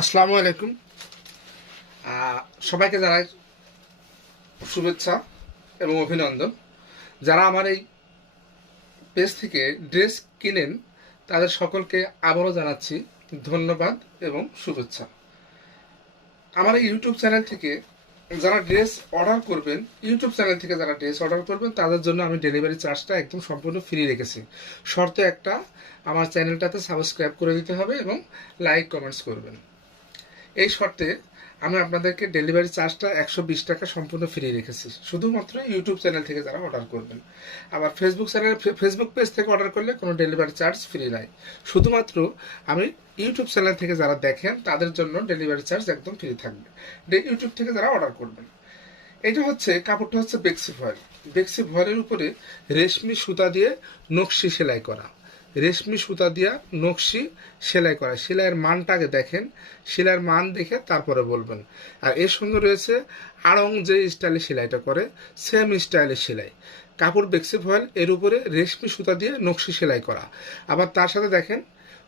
আসসালামু আলাইকুম। সবাইকে জানাই শুভেচ্ছা এবং অভিনন্দন। যারা আমার এই পেজ থেকে ড্রেস কিনেন তাদের সকলকে আবারও জানাচ্ছি ধন্যবাদ এবং শুভেচ্ছা। আমার এই ইউটিউব চ্যানেল থেকে যারা ড্রেস অর্ডার করবেন, তাদের জন্য আমি ডেলিভারি চার্জটা একদম সম্পূর্ণ ফ্রি রেখেছি। শর্ত একটা, আমার চ্যানেলটাতে সাবস্ক্রাইব করে দিতে হবে এবং লাইক কমেন্টস করবেন। এই শর্তে আমি আপনাদেরকে ডেলিভারি চার্জটা 120 টাকা সম্পূর্ণ ফ্রি রেখেছি, শুধুমাত্র ইউটিউব চ্যানেল থেকে যারা অর্ডার করবেন। আবার ফেসবুক পেজ থেকে অর্ডার করলে কোনো ডেলিভারি চার্জ ফ্রি নাই। শুধুমাত্র আমি ইউটিউব চ্যানেল থেকে যারা দেখেন তাদের জন্য ডেলিভারি চার্জ একদম ফ্রি থাকবে, ইউটিউব থেকে যারা অর্ডার করবেন। এটা হচ্ছে, কাপড়টা হচ্ছে বেক্সি ভয়েল। বেক্সি ভয়েলের উপরে রেশমি সুতা দিয়ে নকশি সেলাই করা, রেশমি সুতা দিয়া নকশি সেলাই করা। সেলাইয়ের মানটা আগে দেখেন, সেলাইয়ের মান দেখে তারপরে বলবেন। আর এর সঙ্গে রয়েছে আড়ং যে স্টাইলে সেলাইটা করে সেম স্টাইলের সেলাই। কাপড় বেক্সি ভয়েল, এর উপরে রেশমি সুতা দিয়ে নকশি সেলাই করা। আবার তার সাথে দেখেন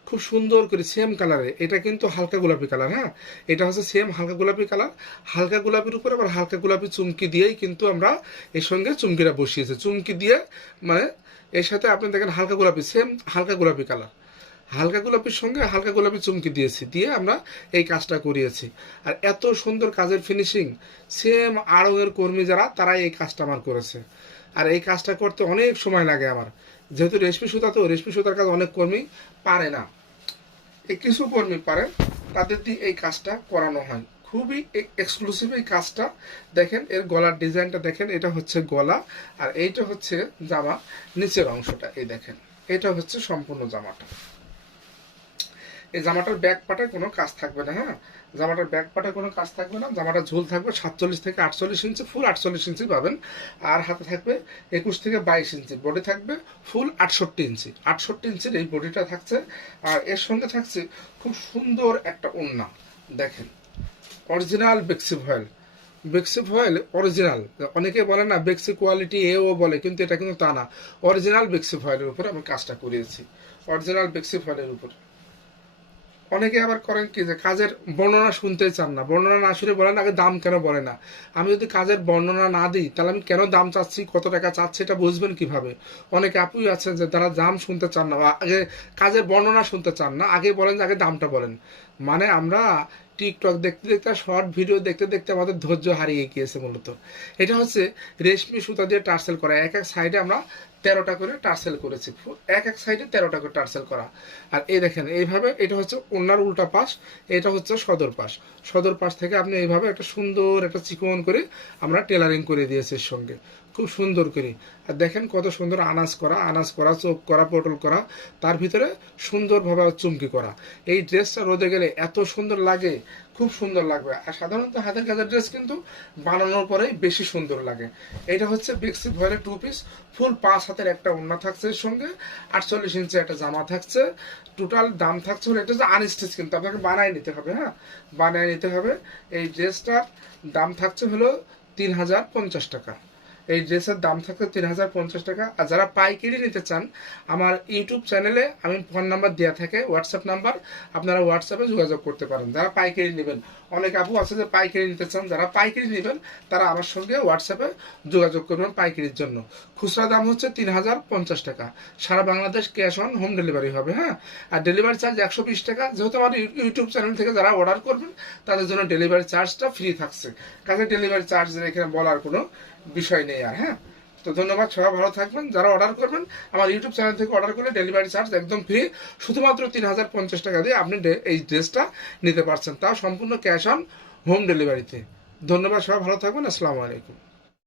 খুব সুন্দর করে সেম কালারে, এটা কিন্তু হালকা গোলাপি কালার। হ্যাঁ, এটা হচ্ছে সেম হালকা গোলাপি কালার। হালকা গোলাপির উপরে আবার হালকা গোলাপি চুমকি দিয়েই কিন্তু আমরা এর সঙ্গে চুমকিটা বসিয়েছি। চুমকি দিয়ে মানে এর সাথে আপনি দেখেন হালকা গোলাপি, সেম হালকা গোলাপি কালার, হালকা গোলাপির সঙ্গে হালকা গোলাপি চুমকি দিয়েছি, দিয়ে আমরা এই কাজটা করিয়েছি। আর এত সুন্দর কাজের ফিনিশিং, সেম আড়ংয়ের কর্মী যারা, তারা এই কাজটা আমার করেছে। আর এই কাজটা করতে অনেক সময় লাগে আমার, যেহেতু রেশমি সুতা, তো রেশমি সুতার কাজ অনেক কর্মী পারে না, এই কিছু কর্মী পারে, তাদের দিয়ে এই কাজটা করানো হয়। খুবই এক্সক্লুসিভ এই কাজটা। দেখেন এর গলার ডিজাইনটা দেখেন, এটা হচ্ছে গলা, আর এইটা হচ্ছে জামা নিচের অংশটা। এই দেখেন, এটা হচ্ছে সম্পূর্ণ জামাটা। এই জামাটার ব্যাক পাটায় কোনো কাজ থাকবে না। হ্যাঁ, জামাটার ব্যাক পাটায় কোনো কাজ থাকবে না। জামাটা ঝুল থাকবে 47 থেকে 48 ইঞ্চি, ফুল 48 ইঞ্চি পাবেন। আর হাতে থাকবে 21 থেকে 22 ইঞ্চি, বডি থাকবে ফুল 68 ইঞ্চি। 68 ইঞ্চির এই বডিটা থাকছে। আর এর সঙ্গে থাকছে খুব সুন্দর একটা ওড়না। দেখেন, অরিজিনাল বেক্সি ভয়েল। বেক্সি ভয়েল অরিজিনাল। অনেকে বলে না বেক্সি কোয়ালিটি এও বলে, কিন্তু এটা কিন্তু তা না। অরিজিনাল বেক্সি ভয়েলের উপর আমি কাজটা করিয়েছি, অরিজিনাল বেক্সি ভয়েলের উপর। অনেকে আবার করেন কি, যে কাজের বর্ণনা শুনতে চান না, বর্ণনা না শুনে বলেন আগে দাম কেন বলে না। আমি যদি কাজের বর্ণনা না দিই তাহলে আমি কেন দাম চাচ্ছি, কত টাকা চাচ্ছি, এটা বুঝবেন কিভাবে? অনেকে আপুই আছেন যে তারা দাম শুনতে চান না, আগে কাজের বর্ণনা শুনতে চান না, আগে বলেন যে আগে দামটা বলেন। মানে আমরা টিকটক দেখতে দেখতে, শর্ট ভিডিও দেখতে দেখতে আমাদের ধৈর্য হারিয়ে গিয়েছে মূলত। এটা হচ্ছে রেশমি সুতা দিয়ে টার্সেল করা, এক এক সাইডে আমরা 13টা করে টার্সেল করেছি, এক এক সাইডে 13টা করে টার্সেল করা। আর এই দেখেন এইভাবে, এটা হচ্ছে ওনার উল্টা পাশ, এটা হচ্ছে সদর পাশ। সদর পাশ থেকে আপনি এইভাবে একটা সুন্দর একটা চিকন করে আমরা টেলারিং করে দিয়েছি এর সঙ্গে, খুব সুন্দর করে। আর দেখেন কত সুন্দর আনাজ করা, চোখ করা, পটল করা, তার ভিতরে সুন্দরভাবে চুমকি করা। এই ড্রেসটা রোদে গেলে এত সুন্দর লাগে, খুব সুন্দর লাগবে। আর সাধারণত হাতের কাজের ড্রেস কিন্তু বানানোর পরেই বেশি সুন্দর লাগে। এটা হচ্ছে বেক্সি ভয়েলের 2 পিস, ফুল 5 হাতের একটা ওড়না থাকছে, এর সঙ্গে 48 ইঞ্চি একটা জামা থাকছে। টোটাল দাম থাকছে হলো, এটা হচ্ছে আনস্টিচ, কিন্তু আপনাকে বানায় নিতে হবে। হ্যাঁ, বানায় নিতে হবে। এই ড্রেসটার দাম থাকছে হলো 3050 টাকা। এই ড্রেসের দাম থাকছে 3050 টাকা। আর যারা পাইকারি নিতে চান, আমার ইউটিউব চ্যানেলে আমি ফোন নাম্বার দেওয়া থাকে, হোয়াটসঅ্যাপ নাম্বার, আপনারা হোয়াটসঅ্যাপে যোগাযোগ করতে পারেন যারা পাইকারি নেবেন। অনেক আপু আছে যে পাইকারি নিতে চান, যারা পাইকারি নেবেন তারা আমার সঙ্গে হোয়াটসঅ্যাপে যোগাযোগ করবেন পাইকারির জন্য। খুচরা দাম হচ্ছে 3050 টাকা। সারা Bangladesh cash on home delivery হবে। হ্যাঁ, আর ডেলিভারি চার্জ 120 টাকা। যেহেতু আমার ইউটিউব চ্যানেল থেকে যারা অর্ডার করবেন তাদের জন্য ডেলিভারি চার্জটা ফ্রি থাকছে, কাজে ডেলিভারি চার্জ এখানে বলার কোনো বিষয় নেই আর। হ্যাঁ, তো ধন্যবাদ, সবাই ভালো থাকবেন। যারা অর্ডার করবেন আমার ইউটিউব চ্যানেল থেকে অর্ডার করলে ডেলিভারি চার্জ একদম ফ্রি, শুধুমাত্র 3050 টাকা দিয়ে আপনি এই ড্রেসটা নিতে পারছেন, তাও সম্পূর্ণ ক্যাশ অন হোম ডেলিভারিতে। ধন্যবাদ, সবাই ভালো থাকবেন। আসসালামু আলাইকুম।